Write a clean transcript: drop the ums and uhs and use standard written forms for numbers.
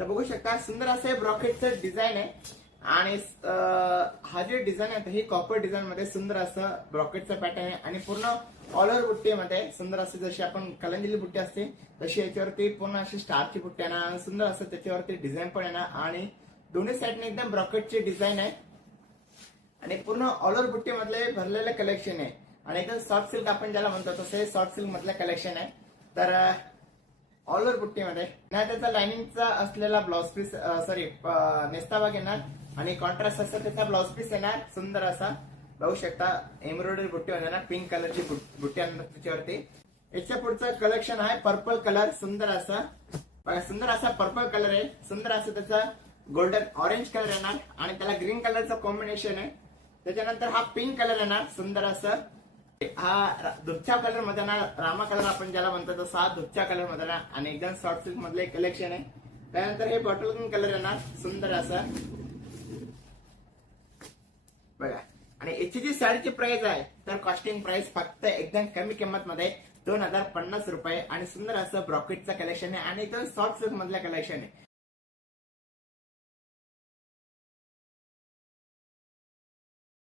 तर बघू शकता सुंदर असं ब्रॉकेटचं डिझाईन आहे आणि हा जे डिझाईन आहे ही कॉपर डिझाईन मध्ये सुंदर असं ब्रॉकेटचं पॅटर्न आहे आणि पूर्ण ऑल ओव्हर बुट्टीमध्ये सुंदर असं जशी आपण कलंजिली बुट्टी असते तशी याच्यावरती पूर्ण अशी स्टारची बुट्टी येणार सुंदर असं त्याच्यावरती डिझाईन पण येणार आणि दोन्ही साईडने एकदम ब्रॉकेटची डिझाईन आहे आणि पूर्ण ऑल ओव्हर बुट्टी मधले भरलेलं कलेक्शन आहे आणि एकदम सॉफ्ट सिल्क आपण ज्याला म्हणतो तसे सॉफ्ट सिल्क मधलं कलेक्शन आहे. तर ऑल ओव्हर बुट्टीमध्ये ना त्याचा लाइनिंगचा असलेला ब्लाउज पीस सॉरी नेस्ता भाग येणार आणि कॉन्ट्रास्ट असं त्याचा ब्लाउज पीस येणार सुंदर असा बघू शकता एम्ब्रॉयडरी बुट्टी येणार पिंक कलरची बुट्टी आणणार त्याच्यावरती. याच्या पुढचं कलेक्शन आहे पर्पल कलर सुंदर असा बघा सुंदर असा पर्पल कलर आहे सुंदर असं त्याचा गोल्डन ऑरेंज कलर येणार आणि त्याला ग्रीन कलरचं कॉम्बिनेशन आहे. त्याच्यानंतर हा पिंक कलर येणार सुंदर असं हा दुधच्या कलर मध्ये ना रामा कलर आपण ज्याला म्हणतो तसा हा दुधच्या कलर मध्ये ना आणि एकदम सॉफ्ट सिल्क मधलं एक कलेक्शन आहे. त्यानंतर हे बॉटल ग्रीन कलर येणार सुंदर असं बघा आणि याची जी साडीची प्राइस आहे तर कॉस्टिंग प्राइस फक्त एकदम कमी किंमत मध्ये 2050 रुपये आणि सुंदर असं ब्रॉकेटचं कलेक्शन आहे आणि एकदम सॉफ्ट सिल्क मधलं कलेक्शन आहे.